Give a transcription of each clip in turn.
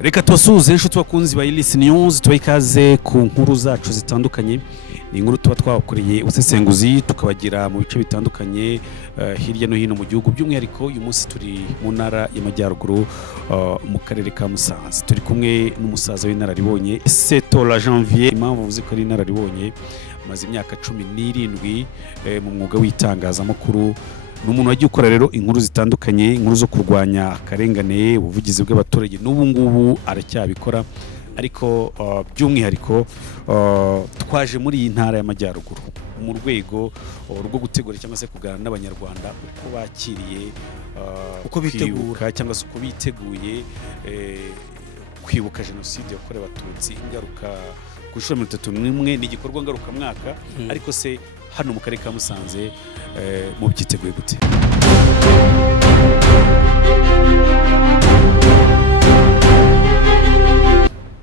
Reka tubasuhuze inshuti bakunzi ba Ilisi News, tubaha ikaze ku nkuru zacu zitandukanye. Ni inkuru tuba twakoreye ubusesenguzi tukabagira mu bice bitandukanye hirya no hino mu gihugu. By'umwihariko uyu munsi turi mu ntara y'Amajyaruguru mu karere ka Musanze. Turi kumwe n'umusaza w'inararibonye Setola Janvier. Impamvu uvuze ko ari inararibonye, maze imyaka 17 mu mwuga w'itangazamakuru. N'umuntu wagiye ukora rero inkuru zitandukanye, inkuru zo kurwanya akarengane, ubuvugizi bw'abaturage. N'ubu ngubu aracyabikora, ariko by'umwihariko twaje muri iyi ntara y'Amajyaruguru mu rwego rwo gutegura cyangwa se kuganira n'abanyarwanda uko bakiriye uko bitegura cyangwa se uko biteguye kwibuka jenoside yakorewe abatutsi. Ingaruka ku nshuro 31 ni igikorwa ngarukamwaka, ariko se hano mu karere ka Musanze mu byiteguye gute?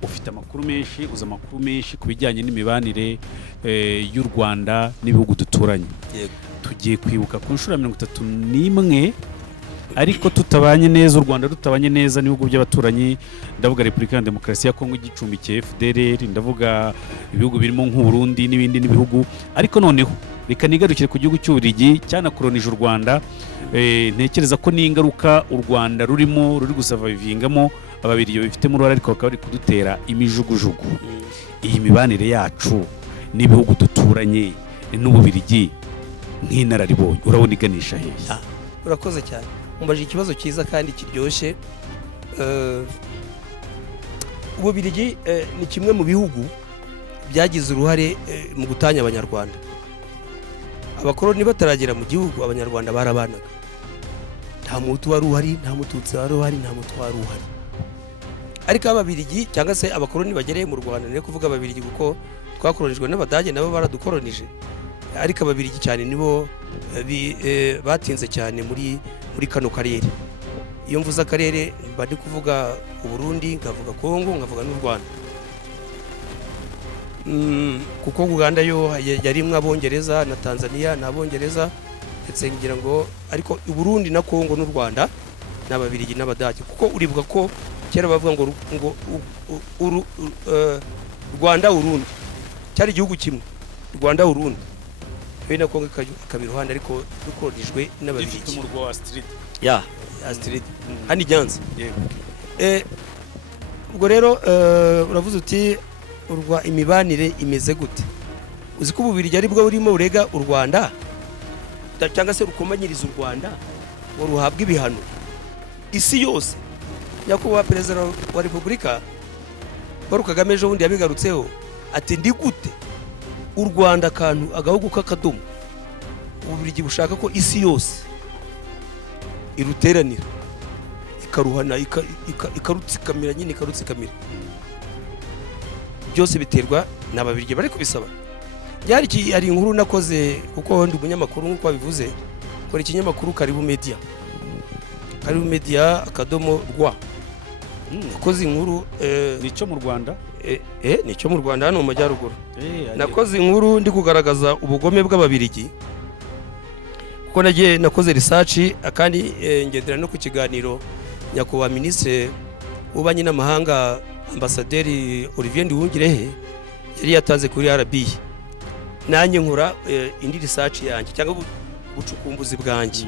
Ufite amakuru menshi, uza amakuru menshi ku bijyanye n'imibanire y'u Rwanda n'ibihugu duturanye. Tugiye kwibuka ku nshuro 31 ariko tutabanye neza, u Rwanda rutabanye neza n'ibihugu by'abaturanyi. Ndavuga Repubulika ya Demokarasi ya Kongo igicumbikiye FDLR, ndavuga ibihugu birimo nk'u Burundi n'ibindi n'ibihugu. Ariko noneho reka nigarukire ku gihugu cy'Ububiligi cyanakolonije u Rwanda. Ntekereza ko n'ingaruka u Rwanda ruri gusavavingamo Ababiligi bifitemo uruhare, ariko bakaba bari kudutera imijugujugu. Iyi mibanire yacu n'ibihugu duturanye n'Ububiligi nk'inararibonye urabona iganisha hehe? Urakoze cyane, umbaje ikibazo cyiza kandi kiryoshye. Ububiligi ni kimwe mu bihugu byagize uruhare mu gutanya abanyarwanda. Abakoloni bataragera mu gihugu, abanyarwanda barabanaga, nta mutu wari uhari, nta mututsi wari uhari, nta mutu wari uhari. Ariko ababiligi cyangwa se abakoloni bagereye mu Rwanda, ne kuvuga ababiligi kuko twakolonijwe n'Abadage nabo baradukolonije, ariko ababiligi cyane nibo batinze cyane muri kano karere. Iyo mvuze akarere mba ndi kuvuga u Burundi, ngavuga Kongo, ngavuga n'u Rwanda. Kuko Uganda yo yarimwe Abongereza na Tanzania n'Abongereza, ndetse ngira ngo ariko u Burundi na Kongo n'u Rwanda n'ababiligi n'Abadage. Kuko uribuka ko kera bavuga ngo Rwanda Urundi cyari igihugu kimwe, Rwanda Urundi bene Kongo kabiruhande, ariko dukolonijwe n'Ababiligi. Gifite umurwa wa Street Street hani Nyanza. Ubwo rero uravuze uti imibanire imeze gute? Uzi ko Ububiligi ari bwo burimo urega u Rwanda cyangwa se rukomanyiriza u Rwanda ngo ruhabwe ibihano. Isi yose, nyakubahwa Perezida wa Repubulika Paul Kagame ejo bundi yabigarutseho ati ndi gute u Rwanda kantu agahugu k'akadomo Ububiligi bushaka ko isi yose iruteranira ikaruhana ikarutsikamira, nyine ikarutsikamira. Byose biterwa n'Ababiligi bari kubisaba. Ari inkuru nakoze kuko ndi umunyamakuru nk'uko babivuze, kora ikinyamakuru Karibu Media akadomo rwa. Nakoze inkuru nicyo mu Rwanda, nicyo mu Rwanda hano mu Majyaruguru. Nakoze inkuru ndi kugaragaza ubugome bw'Ababiligi, kuko nakoze research kandi ngendera no ku kiganiro nyakubahwa Minisitiri w'Ububanyi n'Amahanga Ambasaderi Olivier Nduhungirehe yari yatanze kuri RBA. Nanjye nkora indi research yanjye cyangwa ubucukumbuzi bwanjye.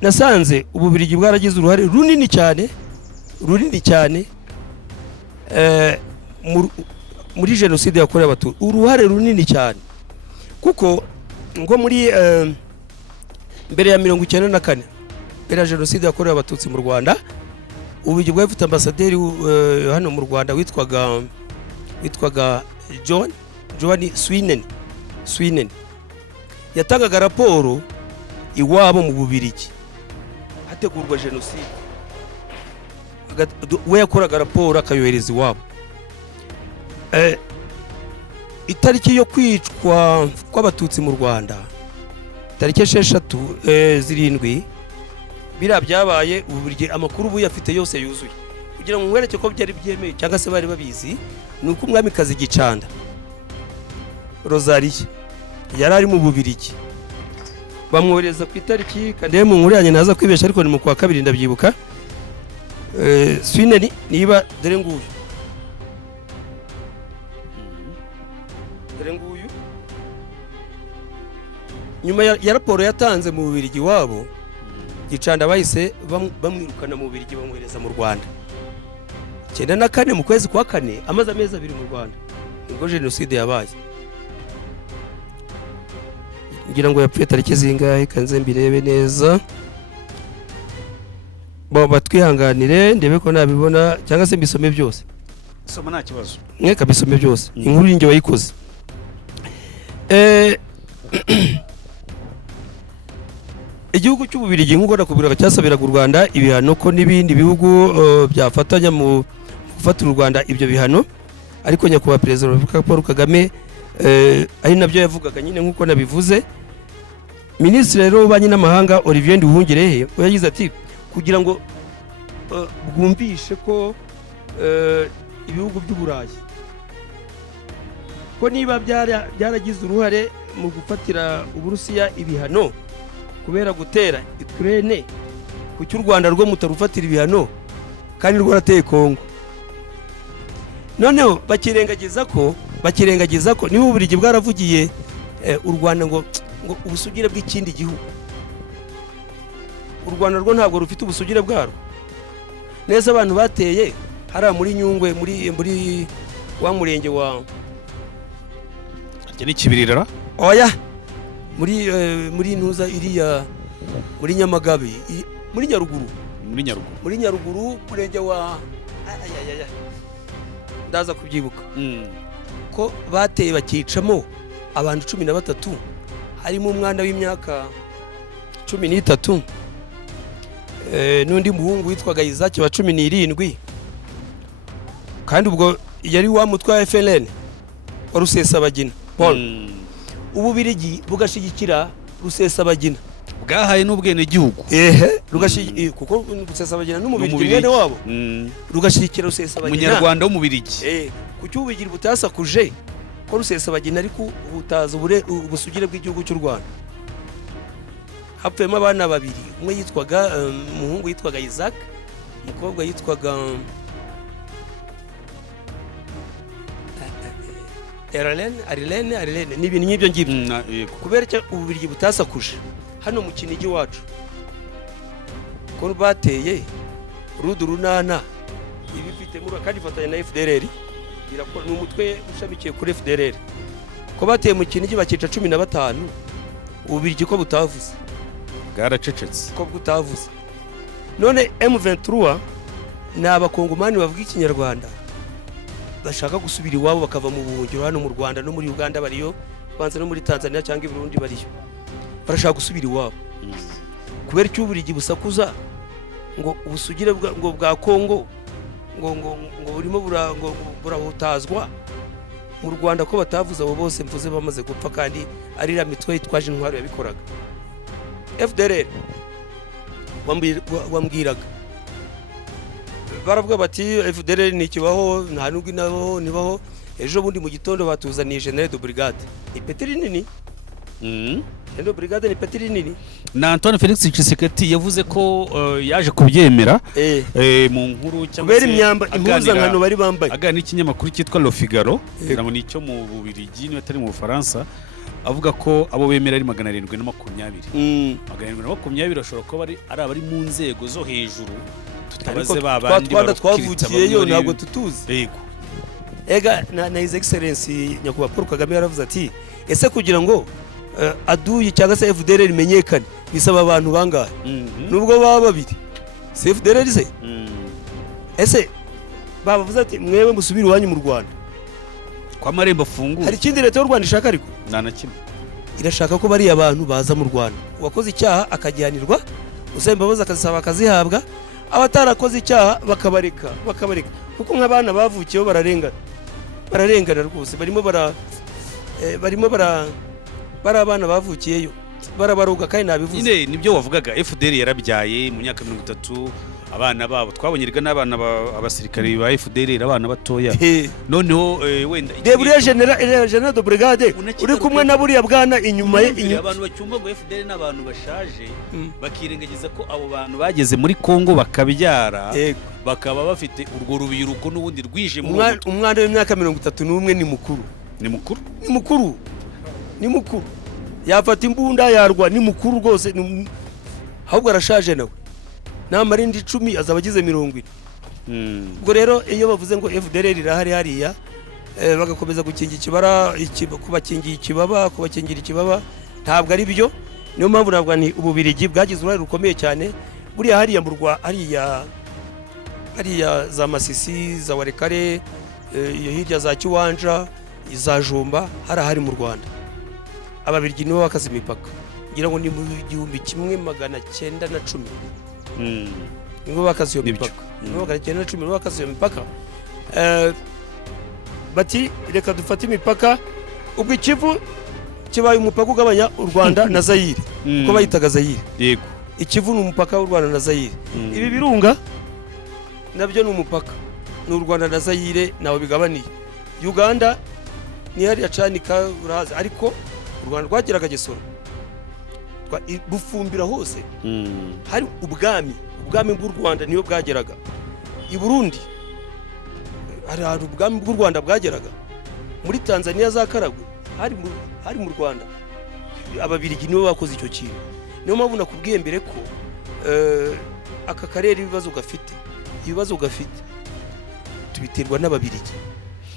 Nasanze Ububiligi bwaragize uruhare runini cyane muri jenoside yakorewe abatutsi. Uruhare runini cyane, kuko ngo muri mbere ya 1994, mbere ya jenoside yakorewe abatutsi mu Rwanda, Ububiligi bwari bufite ambasaderi hano mu Rwanda witwaga John Swinen. Yatangaga raporo iwabo mu Bubiligi hategurwa jenoside. We yakoraga raporo akayohereza iwabo. Itariki yo kwicwa kw'abatutsi mu Rwanda, tariki 7 bira byabaye, Ububiligi amakuru ubu yafite yose yuzuye, kugira ngo nkwereke ko byari byemeye cyangwa se bari babizi. Nuko umwamikazi Gicanda Rosalie yari ari mu Bubiligi, bamwohereza ku itariki kandi mu nkuru yanjye naza kwibesha, ariko ni mu kwa 2 ndabyibuka, Sweden niba dore nguyu nyuma ya raporo yatanze mu Bubiligi wabo Gicanda bahise bamwirukana mu Bubiligi bamwohereza mu Rwanda 94 mu kwezi kwa 4 amaze amezi 2 mu Rwanda nibwo jenoside yabaye ngira ngo yapfuye tariki zingahe kanze mbirebe neza batwihanganire ndebe ko nabibona cyangwa se mbisome byose soma nta kibazo mweka bisome byose inkuru y'inge wayikoze igihugu cy'Ububiligi nk'uko nakubwiraga cyasabiraga u Rwanda ibihano ko n'ibindi bihugu byafatanya mu gufatira u Rwanda ibyo bihano ariko nyakubahwa Perezida wa Repubulika Paul Kagame ari nabyo yavugaga nyine nk'uko nabivuze Minisitiri rero w'Ububanyi n'Amahanga Olivier Nduhungirehe yagize ati kugira ngo bwumvishe ko ibihugu by'Uburayi ko niba byaragize uruhare mu gufatira Uburusiya ibihano kubera gutera Ukraine ku cy'u Rwanda rwo mutarufatira ibihano kandi rwarateye Kongo noneho bakirengagiza ko niba Ububiligi bwaravugiye u Rwanda ngo ubusugire bw'ikindi gihugu u Rwanda rwo ntabwo rufite ubusugire bwarwo neza abantu bateye hari muri Nyungwe muri wa murenge wa ni Kibiririra oya muri ntuza iriya muri Nyamagabe muri Nyaruguru murenge wa ndaza kubyibuka ko bateye bakicamo abantu 13 harimo umwana w'imyaka 13 n'undi muhungu witwaga Isaac wa 17 kandi ubwo yari wa mutwa wa FLN wa Rusesabagina Paul Ububiligi bugashigikira Rusesabagina bwahaye n'ubwene gihugu kuko Rusesabagina n'Umubiligi mwene wabo rugashigikira Rusesabagina Umunyarwanda w'Umubiligi ku cy'Ububiligi butasakuje ko Rusesabagina ariko ubutaza ubusugire bw'igihugu cy'u Rwanda hapfemo abana babiri umwe yitwaga umuhungu yitwaga Isaac umukobwa yitwaga Arlene n'ibintu nk'ibyo ngibyo kubera cyo Ububiligi butasakuje hano mu Kinigi wacu ko bateye Runana ibifite muri kandi fatanya na FDLR birakora n'umutwe ushamikiye kuri FDLR ko bateye mu Kinigi bakica 15 Ububiligi ko butavuze bwaracecetse ko butavuze none M23 ni abakongomani bavuga ikinyarwanda bashaka gusubira iwabo bakava mu buhungiro hano mu Rwanda no muri Uganda bariyo banze no muri Tanzania cyangwa i Burundi bariyo barashaka gusubira iwabo kubera cy'Ububiligi busakuza ngo ubusugire bwa Kongo ngo burimo burahutazwa mu Rwanda ko batavuze abo bose mvuze bamaze gupfa kandi ari ra mitwe yitwaje intwaro yabikoraga FDLR wambwiraga baravuga bati FDLR ni kibaho nta nubwo nibaho ejo bundi mu gitondo batuzaniye General de Brigade ni Petri nini General de Brigade ni Petri nini na Antoine Felix Tshisekedi yavuze ko yaje kubyemera mu nkuru cyangwa se impuzankano bari bambaye agana n'ikinyamakuru cyitwa Le Figaro nabo nicyo mu Bubiligi niyo atari mu Bufaransa avuga ko abo bemera ari 720 720 ashobora kuba ari abari mu nzego zo hejuru tutabaze babandi twavukiyeyo ntabwo tutuzi yego ega na His Excellency nyakubahwa Paul Kagame yaravuze ati ese kugira ngo aduye cyangwa se FDLR imenyekane bisaba abantu bangahe nubwo baba babiri se FDLR se ese babavuze ati mwewe musubire wanyu mu Rwanda kwa marembo afunguye hari ikindi leta y'u Rwanda ishaka ariko nta kimwe irashaka ko bari abantu baza mu Rwanda uwakoze icyaha akagihanirwa uzembabaza akazisaba akazihabwa abatarakoze icyaha bakabareka kuko nk'abana bavukiyeho bararengana rwose barimo bari abana bavukiyeyo barabaruga kandi nabivuze nyine nibyo wavugaga FDL yarabyaye mu myaka 30 abana babo twabonye riga n'abana abasirikare ba FDLR abana batoya Eh, noneho wenda reba uriya general de brigade uri kumwe na buriya bwana inyuma ye abantu bacyumva ngo FDLR n'abantu bashaje Mm. bakirengagiza ko abo bantu bageze muri Kongo bakabyara Yego. bakaba bafite urwo rubyiruko n'ubundi rwije mu umwana w'imyaka 31 ni mukuru ni mukuru ni mukuru yafata imbunda yarwa ni mukuru rwose ahubwo arashaje nawe namara indi 10 azaba agize 70. Ubwo rero iyo bavuze ngo FDLR irahari hariya bagakomeza gukingira ikibara kubakingira ikibaba ntabwo ari byo. Niyo mpamvu nabwo ni Ububirigi bwagize uruhare rukomeye cyane buriya hariya mu Rwanda hariya za Masisi za Warekare hirya za Kiwanja za Jomba hari mu Rwanda. Ababirigi nibo bakaza imipaka ngira ngo ni mu 1910 nibo bakaza iyo mipaka nibo bakaza iyo mipaka bati reka dufate imipaka ubwo Ikivu kibaye umupaka ugabanya u Rwanda na Zaire uko bayitaga Zaire. Yego, Ikivu ni umupaka w'u Rwanda na Zaire. Ibi birunga nabyo ni umupaka n'u Rwanda na Zaire nawo bigabaniye. Uganda ni hariya Canika urahazi ariko u Rwanda rwagiraga Gisoro bufumbira hose hari ubwami bw'u Rwanda niyo bwageraga. I Burundi hari ubwami bw'u Rwanda bwageraga. Muri Tanzania za Karagwe hari mu Rwanda. Ababirigi nibo bakoze icyo kintu. Niyo mpamvu nakubwiye mbere ko aka karere ibibazo gafite tubiterwa n'Ababirigi.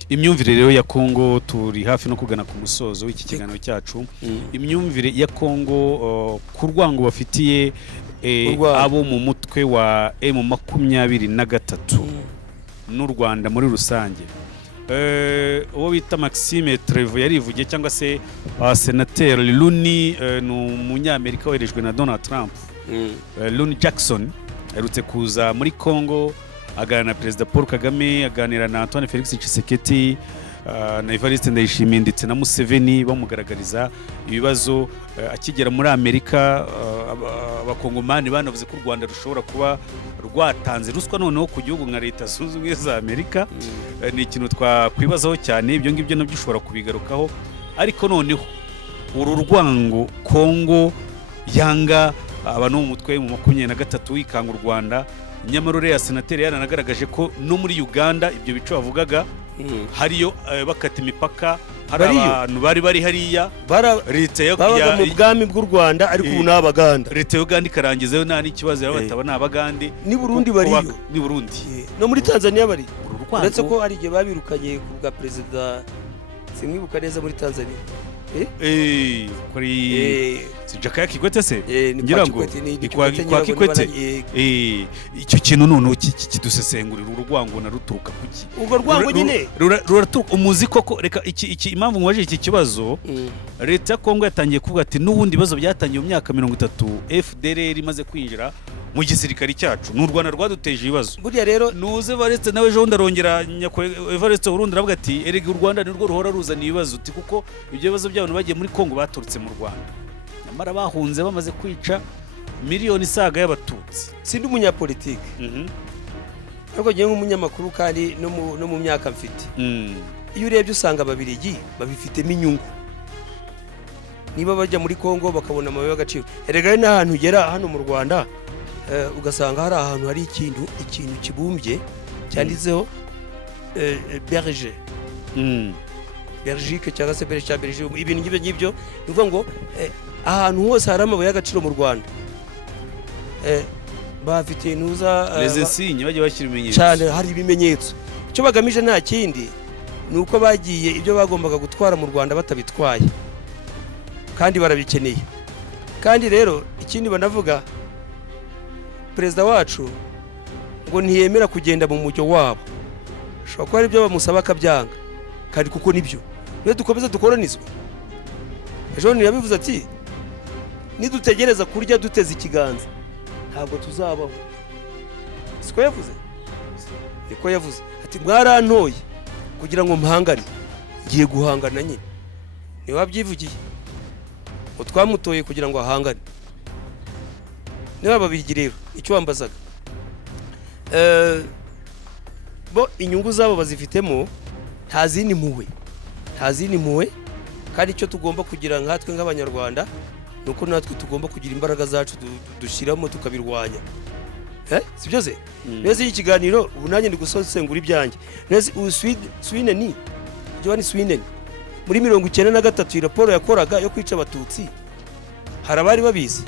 Imyumvire rero ya Kongo turi hafi no kugana ku musozo w'iki kiganiro cyacu. Imyumvire ya Kongo ku rwango bafitiye abo mu mutwe wa M23 n'u Rwanda muri rusange. Uwo bita Maxime Trevo yarivugiye cyangwa se Senateur Luni ni umunyamerika werejwe na Donald Trump. Luni Jackson aherutse kuza muri Kongo aganira na Perezida Paul Kagame, aganira na Antoine Felix Tshisekedi, na Evariste Ndayishimiye ndetse na Museveni bamugaragariza ibibazo. Akigera muri Amerika abakongomani banavuze ko u Rwanda rushobora kuba rwatanze ruswa noneho ku gihugu nka Leta Zunze Ubumwe za Amerika. Ni ikintu twakwibazaho cyane, ibyo ngibyo nabyo ushobora kubigarukaho. Ariko noneho uru rwango Kongo yanga abantu mu mutwe mu 23 wikanga u Rwanda, nyamara uriya senateri yaranagaragaje ko no muri Uganda ibyo bico bavugaga hariyo bakata imipaka, hari abantu bari hariya leta babaga mu bwami bw'u Rwanda ariko ubu n'Abaganda. Leta y'Uganda ikarangizayo nta n'ikibazo yabataba n'Abagande. Ni Burundi bariyo, ni Burundi no muri Tanzania bari. Uretse ko hari igihe babirukanye ku bwa perezida simwibuka neza muri Tanzania. Kuri Jakaya Kikwete se ngira ngo kwa Kikwete. Icyo kintu none kidusesengurira urwango na ruturuka kuki ubwo rwango nyine ruraturuka umuzi koko. Reka iki impamvu mwaje iki kibazo, leta ya Kongo yatangiye kuvuga ati n'ubundi bibazo byatangiye mu myaka 30 FDLR imaze kwinjira mu gisirikari cyacu n'u Rwanda rwaduteje ibibazo. Buriya rero nuze Evariste nawe ejo ndarongera Evariste Burundi aravuga ati erega u Rwanda nirwo ruhora ruzana ibibazo uti kuko ibyo bibazo by'abantu bagiye muri Kongo baturutse mu Rwanda, nyamara bahunze bamaze kwica miliyoni isaga y'abatutsi. Sindi umunyapolitike ariko ngiye nk'umunyamakuru kandi no mu myaka mfite. Iyo urebye usanga Ababirigi babifitemo inyungu. Niba bajya muri Kongo bakabona amabuye y'agaciro, erega ari n'ahantu ugera hano mu Rwanda ugasanga hari ahantu hari ikintu kibumbye cyanditseho Berger Belgique cyangwa se Belgique, ibintu ngibyo bivuga ngo ahantu hose hari amabuye y'agaciro mu Rwanda bafite nuza les insignes bajye bashyira ibimenyetso cyane, hari ibimenyetso. Icyo bagamije nta kindi ni uko bagiye ibyo bagombaga gutwara mu Rwanda batabitwaye kandi barabikeneye. Kandi rero ikindi banavuga perezida wacu ngo ntiyemera kugenda mu mujyo wabo, ushobora kuba ari byo bamusaba akabyanga kandi kuko nibyo rero dukomeza dukoronizwa. Ejo yabivuze ati nidutegereza kurya duteze ikiganza ntabwo tuzabaho. Siko yavuze, niko yavuze ati mwarantoye kugira ngo mpangane, ngiye guhangana nyine. Niwe wabyivugiye ngo twamutoye kugira ngo ahangane. Niba Ababirigi rero icyo wambazaga bo inyungu zabo bazifitemo nta zindi mpuhwe kandi icyo tugomba kugira nkatwe nk'abanyarwanda ni uko natwe tugomba kugira imbaraga zacu dushyiramo tukabirwanya. Si byose neza iyi kiganiro ubu nanjye ndi gusesengura ibyanjye neza Sweden Johan Sweden muri 1993 raporo yakoraga yo kwica abatutsi hari abari babizi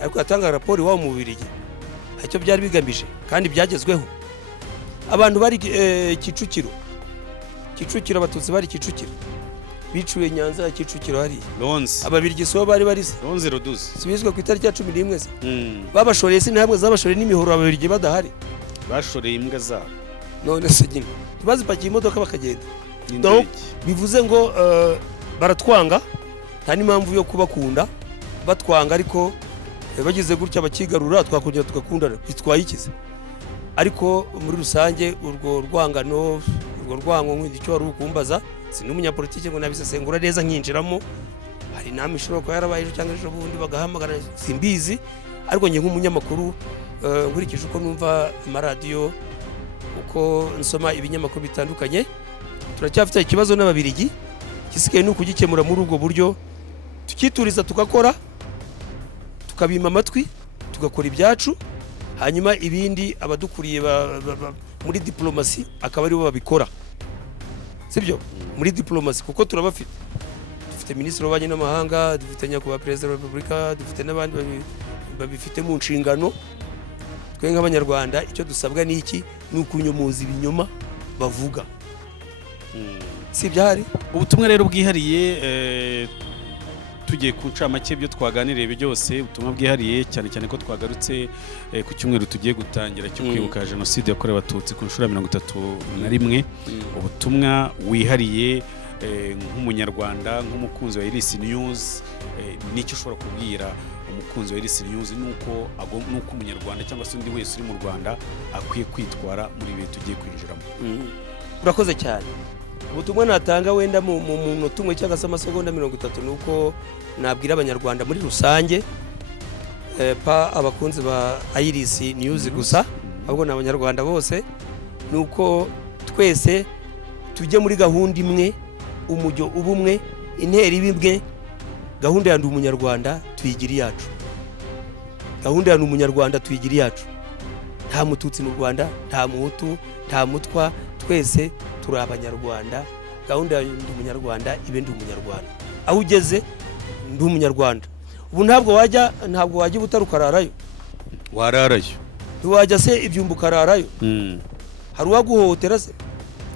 ariko yatanga raporo iwabo mu Bubiligi icyo byari bigamije kandi byagezweho. Abantu bari Kicukiro abatutsi bari Kicukiro biciwe Nyanza ya Kicukiro hari Ababiligi so bari barize sibizwe ku itariki ya 11 se babashoreye sinabwo zabashoreye n'imihoro Ababiligi badahari bashoreye imbwa zabo none se nyine bazipakiye imodoka bakagenda. Donc bivuze ngo baratwanga nta n'impamvu yo kubakunda batwanga ariko bagize gutya bakigarura twakongera tugakundana bitwaye ikize. Ariko muri rusange urwo rwangano urwo rwango nk'icyo wari ukumbaza si n'umunyapolitike ngo nabisesengura neza nkinjiramo hari namwe ishobora kuba yarabaye cyangwa ejo bundi bagahamagara simbizi ariko njye nk'umunyamakuru nkurikije uko numva amaradiyo uko nsoma ibinyamakuru bitandukanye turacyafite ikibazo n'Ababiligi gisigaye no kugikemura muri ubwo buryo tukituriza tukakora tukabima amatwi tugakora ibyacu hanyuma ibindi abadukuriye muri diplomasi akaba ari bo babikora sibyo muri diplomasi kuko turabafite dufite minisitiri w'ububanyi n'amahanga dufite nyakubahwa perezida wa repubulika dufite n'abandi babifite mu nshingano. Twe nk'abanyarwanda icyo dusabwa ni iki ni ukunyomoza ibinyoma bavuga si byahari. Ubutumwa rero bwihariye tugiye ku ncamake byo twaganiriye byose ubutumwa bwihariye cyane ko twagarutse ku cyumweru tugiye gutangira cyo kwibuka jenoside yakorewe abatutsi ku nshuro ya 31 ubutumwa wihariye nk'umunyarwanda nk'umukunzi wa Iris News nicyo ushobora kubwira umukunzi wa Iris News nuko umunyarwanda cyangwa se undi wese uri mu Rwanda akwiye kwitwara muri bihe tugiye kwinjiramo. Urakoze cyane. Ubutumwa natanga wenda mu munota umwe cyangwa se amasegonda 30 nuko nabwira abanyarwanda muri rusange pa abakunzi ba Iris News gusa ahubwo n'abanyarwanda bose nuko twese tujye muri gahunda imwe umujyo ubumwe intera ibimwe gahunda ya ndi umunyarwanda tuyigiri yacu gahunda ya ndi umunyarwanda tuyigiri yacu nta mututsi mu Rwanda nta muhutu nta mutwa twese turi abanyarwanda gahunda ya ndi umunyarwanda ibe ndi umunyarwanda aho ugeze ndi umunyarwanda ubu ntabwo wajya ubutarukararayo wararayo ntiwajya se ibyumba ukararayo hari uwaguhohotera se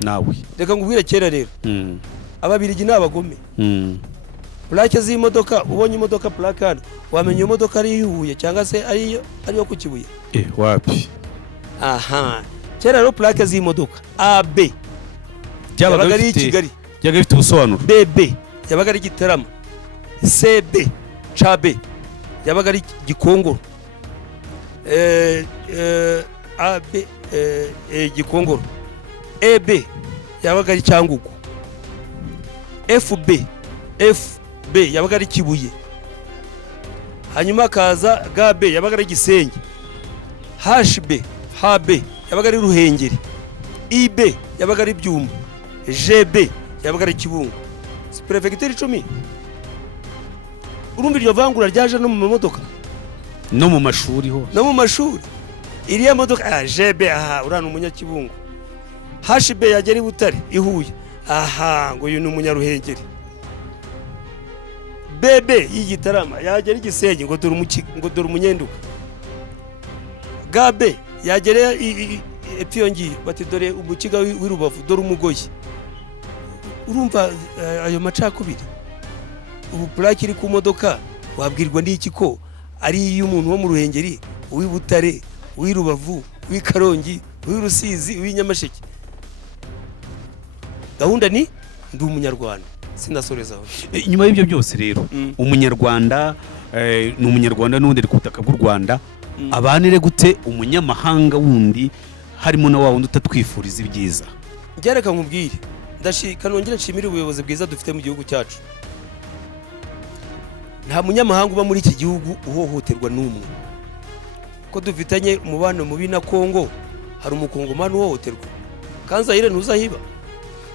nawe reka ngubwire kera rero Ababiligi n'abagome plaque z'imodoka ubonye imodoka plaque hano wamenye iyo modoka ari ihuye cyangwa se ariyo ku Kibuye wapi aha kera rero plaque z'imodoka AB yabaga ari Kigali yaga bifite ubusobanuro BB yabaga ari Gitarama CB CB yabaga ari Gikongoro AB Gikongoro EB yabaga ari Cyangugu FB yabaga ari Kibuye hanyuma kaza GB yabaga ari Gisenyi HB yabaga ari Ruhengeri IB yabaga ari Byumba GB yabaga ari Kibungo prefecture 10 urumva iryo vangura ryaje no mu modoka no mu mashuri ho no mu mashuri iriya modoka GB urana umunyakibungo HB yagera Butare ihuye ngo uyu ni umunyaruhengeri BB y'Igitarama yagera Gisenyi ngo dore umunyenduka GB yagera epiyongiye bati dore umukiga w'Irubavu dore umugoyi urumva ayo macakubiri ubu plaque iri ku modoka wabwirwa n'iki ko ari y'umuntu wo mu Ruhengeri uw'Ibutare uw'Irubavu uw'Ikarongi uw'Urusizi uw'Inyamasheke gahunda ni ndi umunyarwanda sinasorezaho. Nyuma y'ibyo byose rero umunyarwanda ni umunyarwanda n'undi ku butaka bw'u Rwanda abanire gute umunyamahanga wundi harimo na wa wundi utatwifuriza ibyiza. Ngereka nkubwire kanongera nshimira ubuyobozi bwiza dufite mu gihugu cyacu. Nta munyamahanga uba muri iki gihugu uhohoterwa n'umwe ko dufitanye umubano mubi na Kongo hari umukongomani uhohoterwa kandi Zaire ntuzahiba.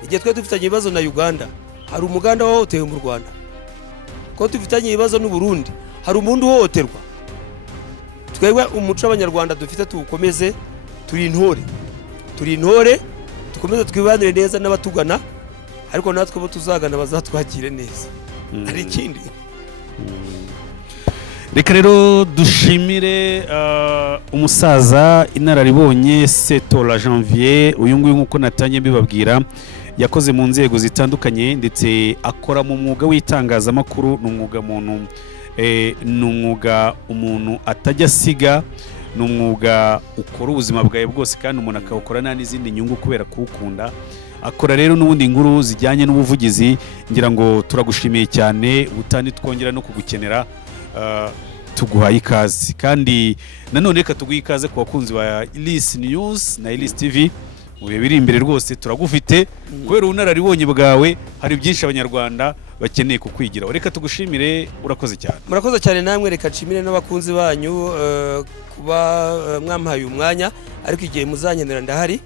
Igihe twe dufitanye ibibazo na Uganda hari umuganda wahohotewe mu Rwanda, ko dufitanye ibibazo n'u Burundi hari umuntu uhohoterwa. Twebwe umuco abanyarwanda dufite tuwukomeze, turi intore dukomeze twibanire neza n'abatugana, ariko natwe bo tuzagana bazatwakire neza. Hari ikindi reka rero dushimire umusaza inararibonye Setola Janvier. Uyu nguyu nk'uko natanye mbibabwira yakoze mu nzego zitandukanye ndetse akora mu mwuga w'itangazamakuru. Ni umwuga umuntu atajya asiga, ni umwuga ukora ubuzima bwawe bwose kandi umuntu akawukora nta n'izindi nyungu kubera kuwukunda. Akora rero n'ubundi inkuru zijyanye n'ubuvugizi. Ngira ngo turagushimiye cyane, ubutani twongera no kugukenera. Tuguhaye ikaze kandi nanone reka tuguhe ikaze ku bakunzi ba Elise News na Elise TV. Mu bihe biri imbere rwose turagufite kubera ubunararibonye bwawe, hari byinshi abanyarwanda bakeneye kukwigiraho. Reka tugushimire, urakoze cyane. Murakoze cyane namwe, reka nshimire n'abakunzi banyu kuba mwampaye umwanya, ariko igihe muzanyenera ndahari.